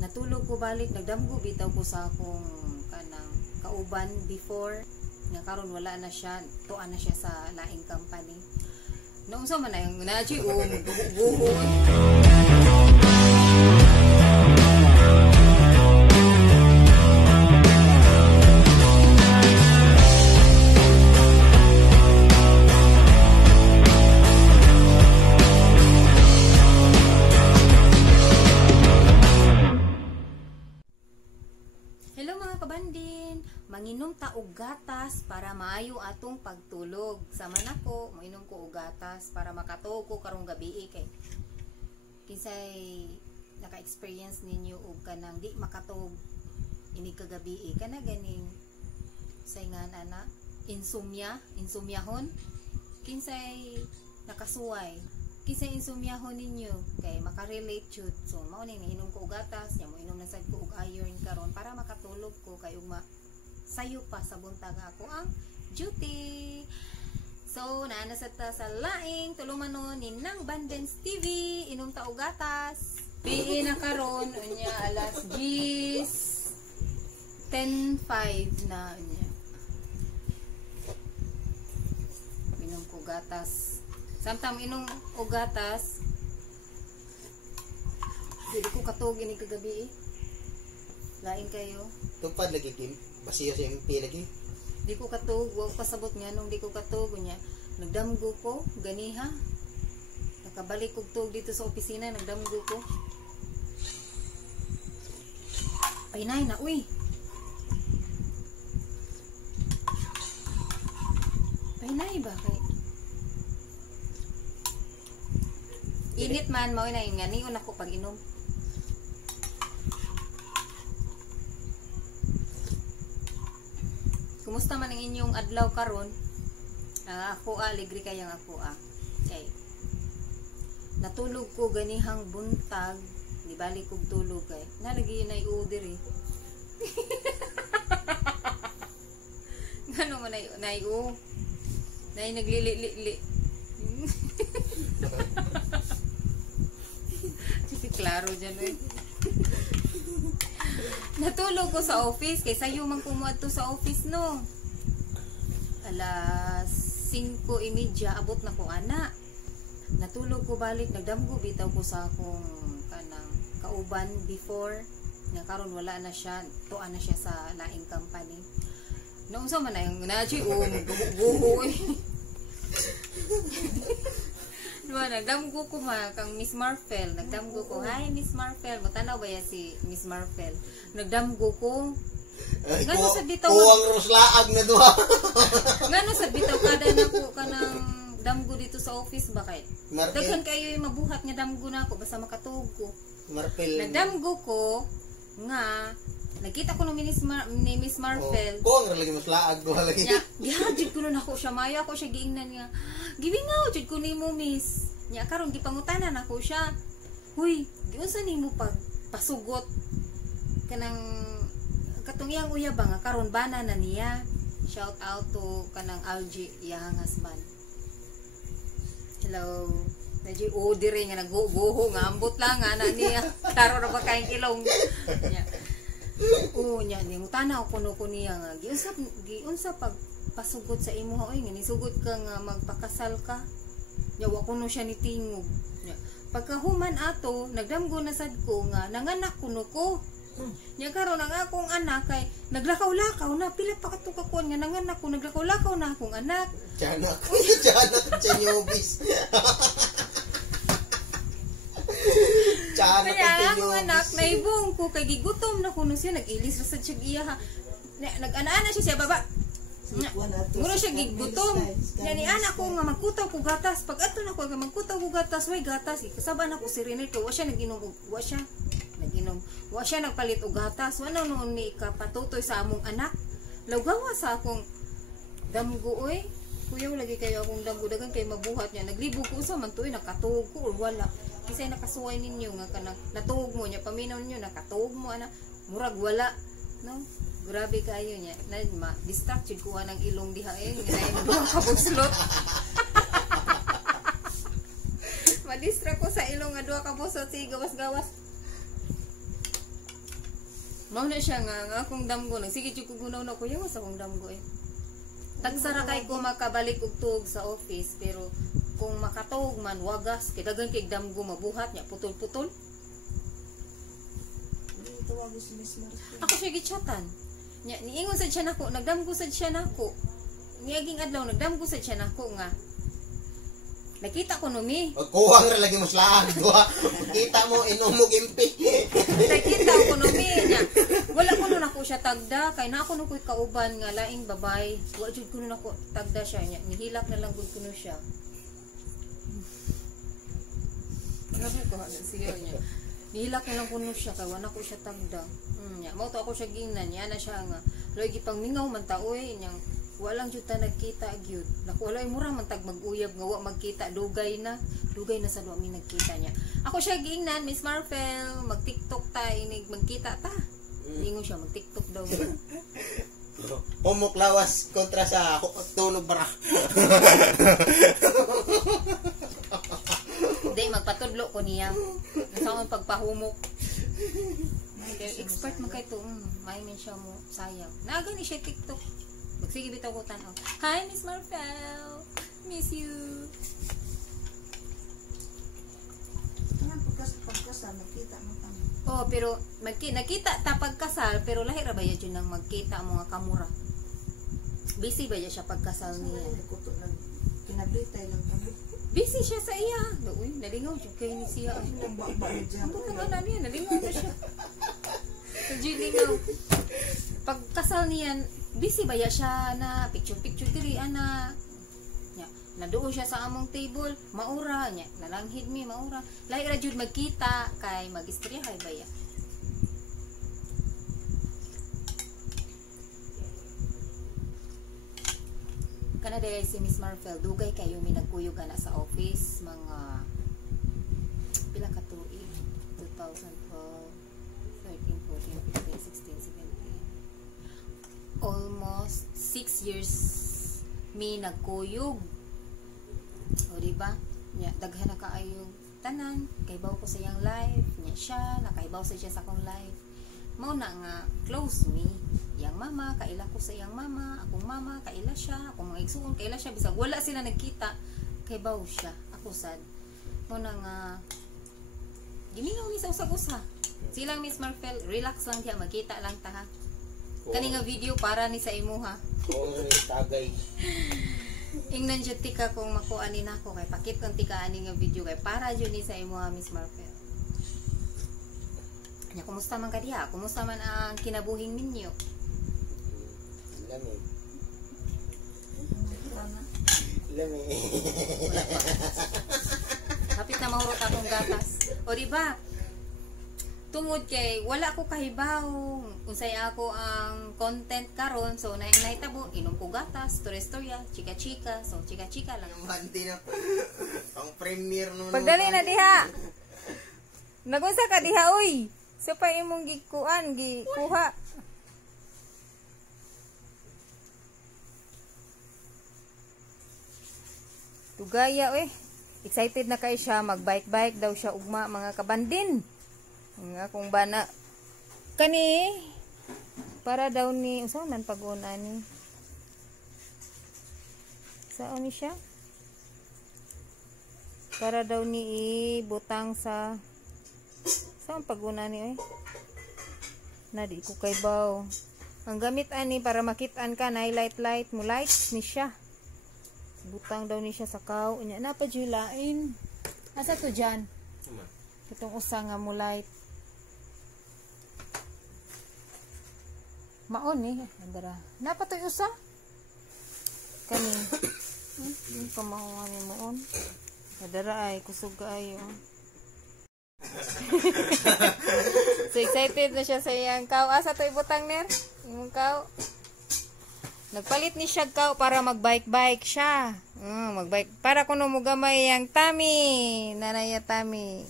Natulog ko balik, nagdamgo bitaw ko sa akong kanang kauban before nga karon wala na siya, tuan na siya sa laing company. Noong sa man na yung nachi buhon. Kabandin, manginom ta og gatas para maayo atong pagtulog. Sama nako, moinom ko og gatas para makatuog ko karong gabi kay kinsay naka-experience ninyo og kanang di makatuog ini kagabi kana ganing say nga ana insomniahon kinsay nakasuway kisay insomniahon ninyo kay makarelate jud. So mao ning inom ko og gatas nya mo inom na sad ko og iron karon para makatulog ko kay ug sayo pa sa buntag ako ang duty. So naana sa ta sa laing tulumanon ni Nang Bandens TV, inom ta og gatas. Bii na karon unya alas 10:05 na unya. Inom ko gatas. Samtang inom og gatas, hindi ko katog ini kagabi lain kayo. Tupad lagi Kim, basiyo sa MP lagi. Di ko katog, wag pasabot nga nung di ko katog niya. Nagdamgo ko, ganiha. Nakabalik kog tog dito sa opisina, nagdamgo ko. Painay na, uy. Painay ba kay? Init man mao na yung ganiyon ako pag inom. Kumusta man ang inyong adlaw karon? Ako alegre kayang ako Okay. Natulog ko ganihang buntag, di balik kog tulog kay. Nalagi na i-order eh. Ngano man na-i-o? Naglili-li. Klaro dyan eh. Natulog ko sa office kay sayo man kumuad to sa office no. Alas 5:30 abot na ko ana. Natulog ko balik, nagdamgo bitaw ko sa akong kanang kauban before nga karon wala na siya, tuan na siya sa laing company. Noong sa man na yung nachi buhon. Diba, nagdamgo ko kang Miss Marfel. Nagdamgo ko, hi Miss Marfel. Matanaw ba yan si Miss Marfel? Nagdamgo ko. Ngano sa bitaw? Kuwang roslaag na duha. Ngano sa bitaw kada na ko ka ng damgo dito sa office ba kay? Daghan kayo yung mabuhat nga damgo na ako basta makatuog ko. Marfel. Nagdamgo ko nga nakita ko ni Miss Marfel. Kuwang lagi roslaag duha lagi. Gihadjud ko nun ako siya. Maya ako siya giingnan nga. Gibingaw jud ko nimo miss. Nya karon gipangutanan ako siya. Huy, giunsa nimo pag pasugot kanang katong iyang uyab nga karon bana na niya. Shout out to kanang Algie iyang husband. Hello. Naji dire nga nagguho nga ambot lang nga na niya. Klaro ra ba kayong kilong. Nya. Nya ni mutanaw kuno ko niya nga giunsa pag pasugot sa imo oy nga nisugot ka nga magpakasal ka nya wa kuno siya ni tingog nya pagkahuman ato nagdamgo na sad ko nga nanganak kuno ko nya karon ang akong anak kay naglakaw-lakaw na pila pa kato kakon nga nanganak ko naglakaw-lakaw na akong anak tiyanak chenyobis tiyanak kaya akong anak naibong ko kay gigutom na kuno siya nagilis ra sad siya iya nag-ana siya baba. Muro siya gigutom. Yani anak ko nga magkutaw ko gatas. Pag ato na ko nga magkutaw ko gatas, way gatas. Kasaban ako si Rene ko, wa siya naginom, wa siya nagpalit og gatas. Wala noon ni kapatutoy sa among anak. Lawgawa sa akong damgo oy. Kuyaw lagi kayo akong damgo dagan kay mabuhat niya. Naglibog ko sa man tuoy nakatuog ko or wala. Kisay nakasuway ninyo nga kanang natuog mo niya paminaw niyo nakatuog mo ana. Murag wala, no? Grabe kayo niya. Ma-distract yun kuha ng ilong diha eh. Ngayon doon kabuslot. Ma-distract ko sa ilong nga doon kabuslot. Sige, gawas-gawas. Mao na siya nga akong damgo nang sige jud ko gunaw na kuya sa akong damgo eh. Tagsara kay ko makabalik og tuog sa office pero kung makatuog man wagas kay daghan kay damgo mabuhat nya putol-putol. Tawag si Miss Marcel. Ako siya gichatan. Nya niingon sad siya nako, nagdamgo sad siya nako. Niaging adlaw nagdamgo sad siya nako nga. Nakita ko no mi. Kuwang ra lagi mo slaag duha. Kita mo inumog impi. Nakita ko no mi nya. Wala ko nun ako siya tagda kay na ako no koy kauban nga laing babay. Wa jud ko nun ako tagda siya nya. Nihilak na lang gud kuno siya. Ano ko ha siya nya. Nihilak na lang kuno siya kay wala ko siya tagda. Nya mao to ako siya gingnan nya na siya nga. Lagi pang mingaw man ta oy nya. Walang jud ta nagkita gyud. Naku walay mura man tag mag-uyab nga wa magkita dugay na sa do mi nagkita niya. Ako siya giingnan Miss Marfel, mag-TikTok ta inig magkita ta. Ingon siya mag-TikTok daw. Humok lawas kontra sa tunog bara. Di magpatudlo ko niya. Sa akong pagpahumok. Kay expert man kay to. May men siya mo sayang. Naga ni siya TikTok. Magsige bitaw ko tanaw. Hi Miss Marfel. Miss you. Ano pagkasal nakita mo kami. Oh, pero nakita ta pagkasal pero lahi ra ba yun nang magkita mo nga kamura. Busy ba siya pagkasal niya? Kuto nag kinabritay lang kami. Busy siya sa iya. Uy, nalingaw siya kay ni siya. Ang baba ni Jam. Ang butang ana niya, nalingaw na siya. So, lingaw. Pagkasal niyan, busy ba siya na picture diri ana. Nya, naduo siya sa among table, maura nya, nalanghid mi maura. Lahi ra jud magkita kay mag-istoryahay ba ya. Kana day si Miss Marfel dugay kayo mi nagkuyog ana sa office mga pila ka tuig 2012 13 14 15 16 17 almost 6 years mi nagkuyog o diba nya daghan na kaayo tanan kaybaw ko sa iyang life nya siya nakaibaw sa siya sa akong life mao na nga close me yang mama kaila ko sa iyang mama akong mama kaila siya akong mga igsuon kaila siya bisag wala sila nagkita kaybaw siya ako sad mao na nga gimingaw ni sa usag-usa silang Miss Marfel relax lang diha magkita lang ta ha kani nga video para ni sa imo ha Oo, tagay. ingnan jud tika kung makuha ni nako kay pakit kang tika ani nga video kay para jud ni sa imo ha Miss Marfel. Nya kumusta man ka diha? Kumusta man ang kinabuhing ninyo? Lami. Ano? Lami. Hapit na mahurot akong gatas. O di ba? Tungod kay wala ko kahibaw unsay ako ang content karon so nahitabo inom ko gatas, storya, chika-chika, so chika-chika lang. Yung handi na. Ang premier no. Pagdali na diha. Nagunsa ka diha oy. Sa pa imong gikuan, gikuha. Tugaya eh. Excited na kay siya magbike-bike daw siya ugma mga kabandin. Nga kung bana kani para daw ni usa man pag-una ni. Saan ni siya? Para daw ni ibutang sa saan pag-una ni eh? Na di ko kay baw. Ang gamit ani para makitaan ka na light mo lights ni siya. Butang daw ni siya sa kaw. Nya na pa julain. Asa to dyan? Itong usa nga mo light. Maon eh. Andara. Napa to usa? Kani. Yung pamahuan ni moon. Andara ay kusog kaayo. So excited na siya sa iyang kaw. Asa to ibutang ner? Yung kaw. Nagpalit ni siya kaw para magbike-bike siya. Magbike. Para kuno mo gamay yang Tami. Nanaya Tami.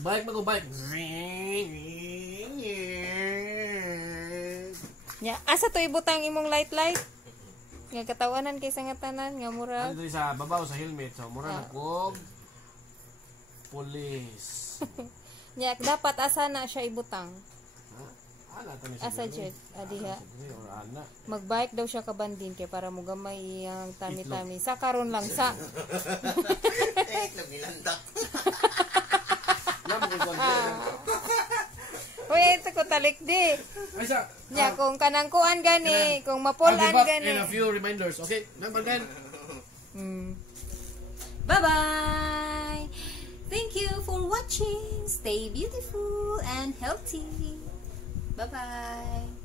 Bike ba ko bike? Ya, asa to ibutang imong light? Nga katawanan kay sa nga tanan nga mura. Ano sa babaw sa helmet. So, mura na kog police. Nya dapat asa na siya ibutang. Ana to ni Asa jud adiha. or ana. Magbike daw siya kabandin kay para mo gamay iyang tami-tami. Sa karon lang sa. Nagnilandak. Lam ko Uy, ito ko talik di. Ay sa. Nya kung kanang kuan gani, kung mapulan I'll be back gani. in a few reminders. Okay? Number 10. Bye-bye. Thank you for watching. Stay beautiful and healthy. Bye-bye.